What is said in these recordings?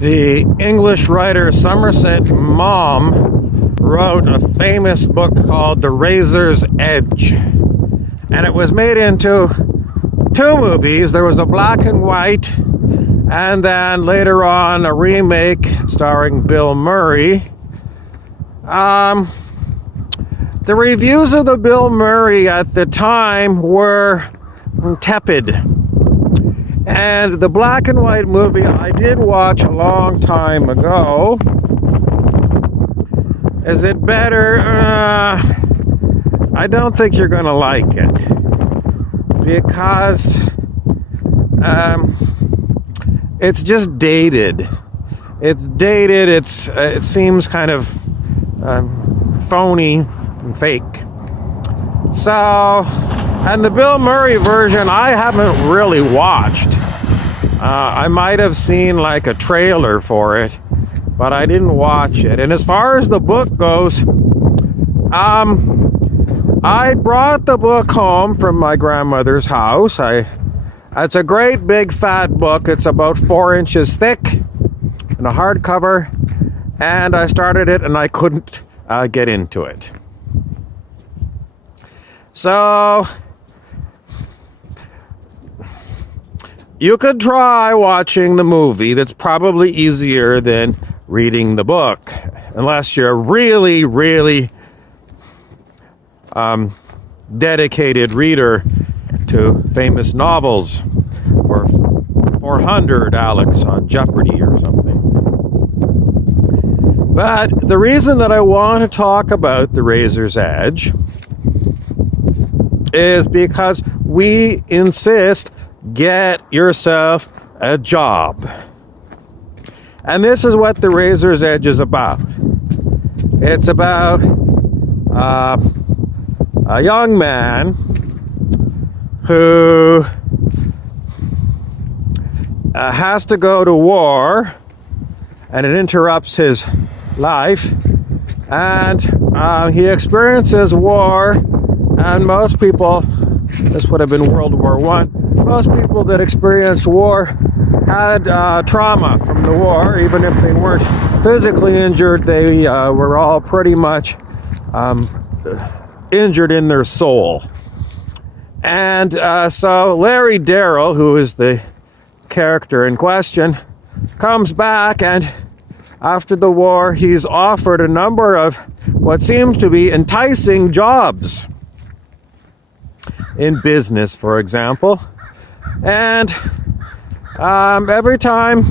The English writer Somerset Maugham wrote a famous book called The Razor's Edge. And it was made into two movies. There was a black and white, and then later on a remake starring Bill Murray. The reviews of the Bill Murray at the time were tepid. And the black and white movie I did watch a long time ago. Is it better? I don't think you're going to like it. Because it's just dated. It's dated. It seems kind of phony and fake. So, and the Bill Murray version I haven't really watched. I might have seen like a trailer for it, but I didn't watch it. And as far as the book goes, I brought the book home from my grandmother's house. It's a great big fat book. It's about 4 inches thick and a hardcover. And I started it and I couldn't get into it. So you could try watching the movie. That's probably easier than reading the book, unless you're a really, really dedicated reader to famous novels for 400 Alex on Jeopardy or something. But the reason that I want to talk about The Razor's Edge is because we insist, get yourself a job. And this is what The Razor's Edge is about. It's about a young man who has to go to war, and it interrupts his life, and he experiences war. And most people, this would have been World War I, most people that experienced war had trauma from the war. Even if they weren't physically injured, they were all pretty much injured in their soul. And so Larry Darrell, who is the character in question, comes back, and after the war, he's offered a number of what seems to be enticing jobs. In business, for example. And every time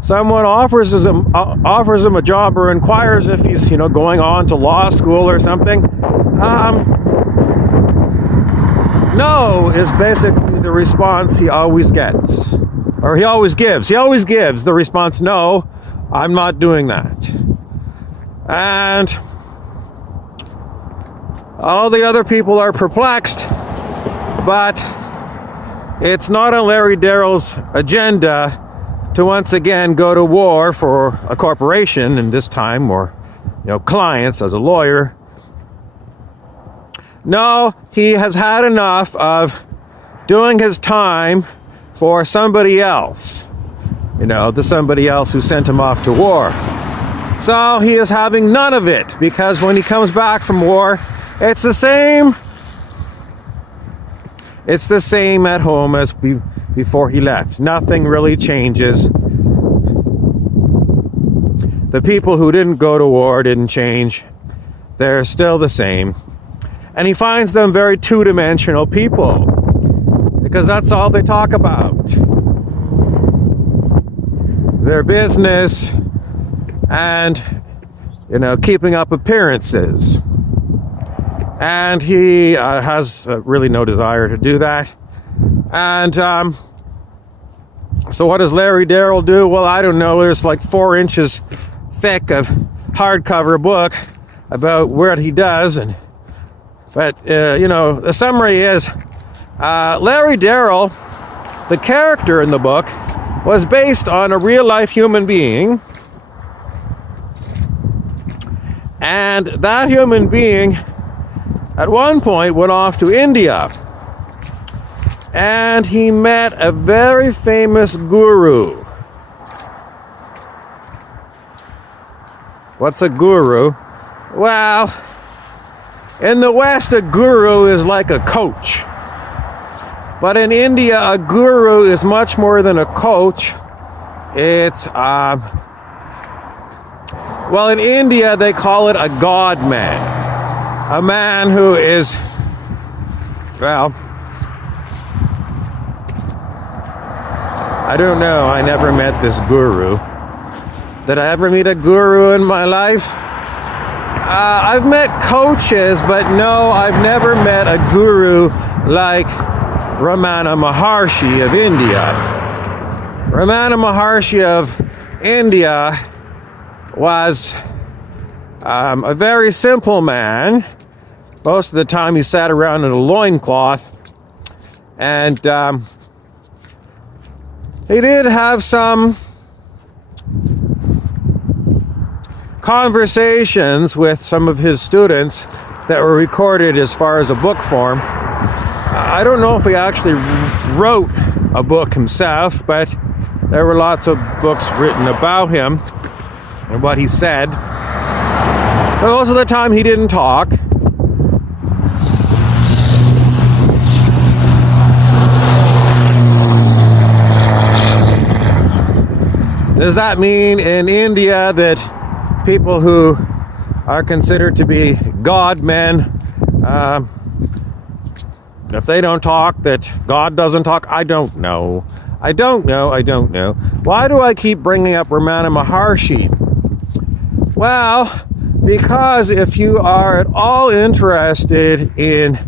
someone offers him a job or inquires if he's going on to law school or something, no is basically the response he always gets, or he always gives the response, no, I'm not doing that. And all the other people are perplexed. But it's not on Larry Darrell's agenda to once again go to war for a corporation, and this time, or clients as a lawyer. No, he has had enough of doing his time for somebody else. The somebody else who sent him off to war. So he is having none of it, because when he comes back from war, it's the same. It's the same at home as before he left. Nothing really changes. The people who didn't go to war didn't change. They're still the same. And he finds them very two-dimensional people, because that's all they talk about. Their business and, keeping up appearances. And he has really no desire to do that. And so what does Larry Darrell do? Well, I don't know. There's like 4 inches thick of hardcover book about what he does. But the summary is Larry Darrell, the character in the book, was based on a real-life human being. And that human being at one point went off to India, and he met a very famous guru. What's a guru? Well, in the West, a guru is like a coach. But in India, a guru is much more than a coach. It's, well, in India, they call it a god man. A man who is, well, I don't know. I never met this guru. Did I ever meet a guru in my life? I've met coaches, but no, I've never met a guru like Ramana Maharshi of India. Ramana Maharshi of India was a very simple man. Most of the time he sat around in a loincloth, and he did have some conversations with some of his students that were recorded as far as a book form. I don't know if he actually wrote a book himself, but there were lots of books written about him and what he said. But most of the time he didn't talk. Does that mean in India that people who are considered to be God men, if they don't talk, that God doesn't talk? I don't know. I don't know. Why do I keep bringing up Ramana Maharshi? Well, because if you are at all interested in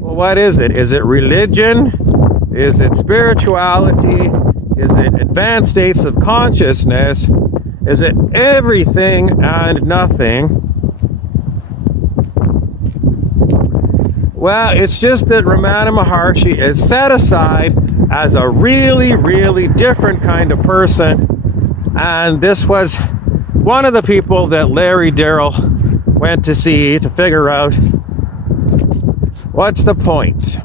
what is it? Is it religion? Is it spirituality? Is it advanced states of consciousness? Is it everything and nothing? Well, it's just that Ramana Maharshi is set aside as a really, really different kind of person. And this was one of the people that Larry Darrell went to see to figure out what's the point.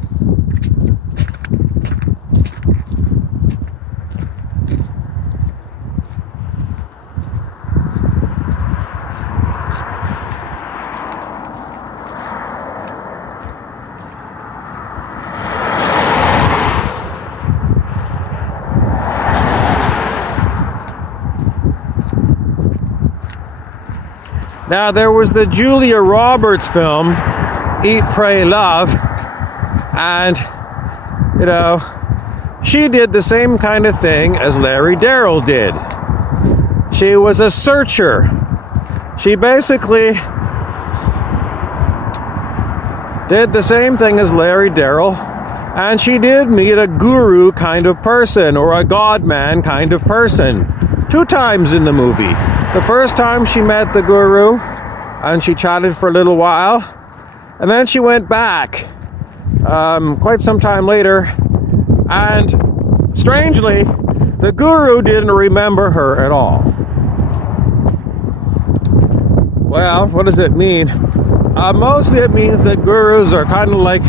Now, there was the Julia Roberts film, Eat, Pray, Love, and, you know, she did the same kind of thing as Larry Darrell did. She was a searcher. She basically did the same thing as Larry Darrell, and she did meet a guru kind of person, or a god man kind of person, 2 times in the movie. The first time she met the guru, and she chatted for a little while, and then she went back quite some time later, and strangely, the guru didn't remember her at all. Well, what does it mean? Mostly it means that gurus are kind of like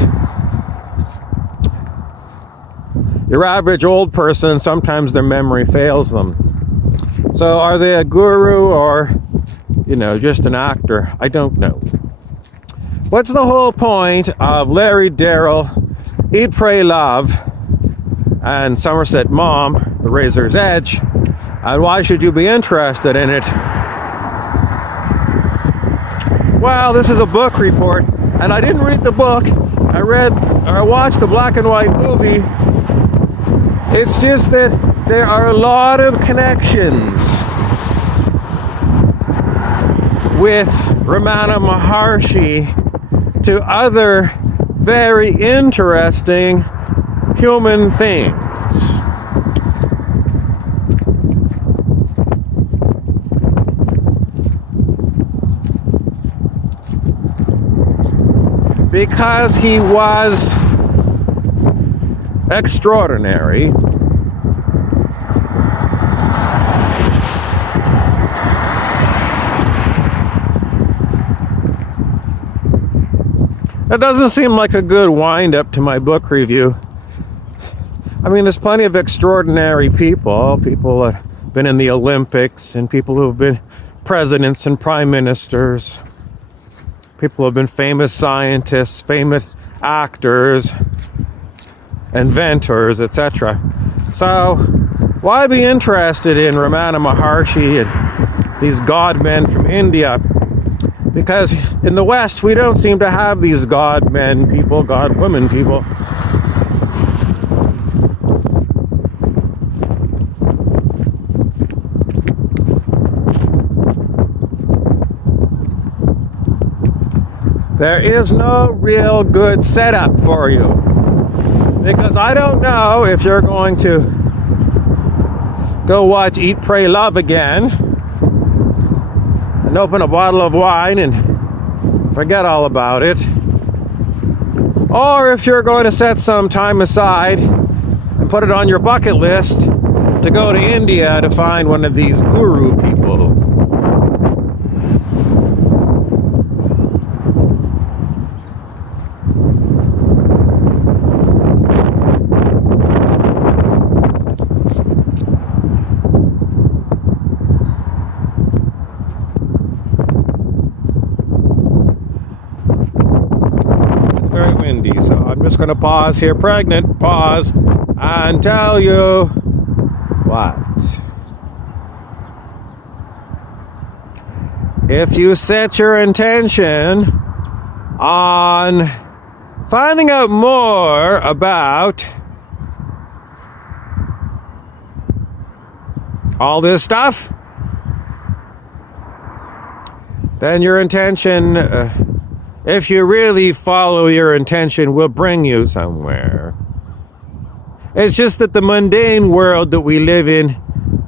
your average old person. Sometimes their memory fails them. So are they a guru or, you know, just an actor? I don't know. What's the whole point of Larry Darrell, Eat, Pray, Love, and Somerset Maugham, The Razor's Edge, and why should you be interested in it? Well, this is a book report, and I didn't read the book. I watched the black and white movie. It's just that there are a lot of connections with Ramana Maharshi to other very interesting human things. Because he was extraordinary. That doesn't seem like a good wind-up to my book review. I mean, there's plenty of extraordinary people that have been in the Olympics, and people who have been presidents and prime ministers, people who have been famous scientists, famous actors, inventors, etc. So why be interested in Ramana Maharshi and these god men from India? Because in the West, we don't seem to have these god men people, god women people. There is no real good setup for you. Because I don't know if you're going to go watch Eat, Pray, Love again and open a bottle of wine and forget all about it. Or if you're going to set some time aside and put it on your bucket list to go to India to find one of these guru people. So I'm just going to pause here, pause, and tell you what. If you set your intention on finding out more about all this stuff, then your intention, if you really follow your intention, will bring you somewhere. It's just that the mundane world that we live in,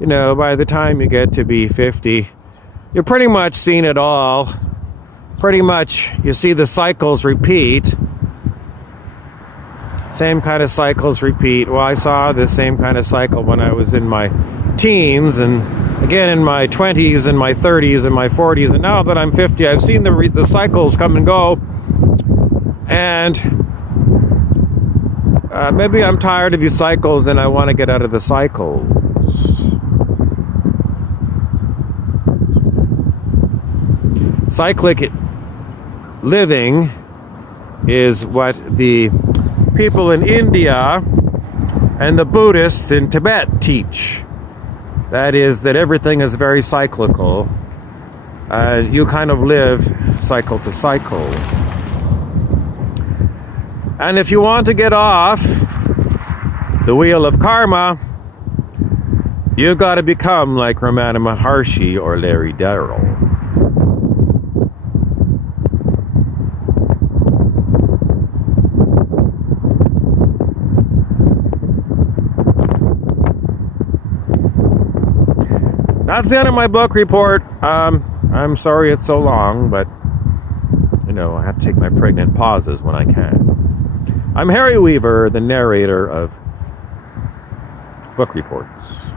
you know, by the time you get to be 50, you're pretty much seen it all. Pretty much you see the cycles repeat. Same kind of cycles repeat. Well, I saw the same kind of cycle when I was in my teens, and again in my 20s and my 30s and my 40s, and now that I'm 50, I've seen the cycles come and go, and maybe I'm tired of these cycles and I want to get out of the cycles. Cyclic living is what the people in India and the Buddhists in Tibet teach. That is, that everything is very cyclical. You kind of live cycle to cycle. And if you want to get off the wheel of karma, you've got to become like Ramana Maharshi or Larry Darrell. That's the end of my book report. I'm sorry it's so long, but, you know, I have to take my pregnant pauses when I can. I'm Harry Weaver, the narrator of Book Reports.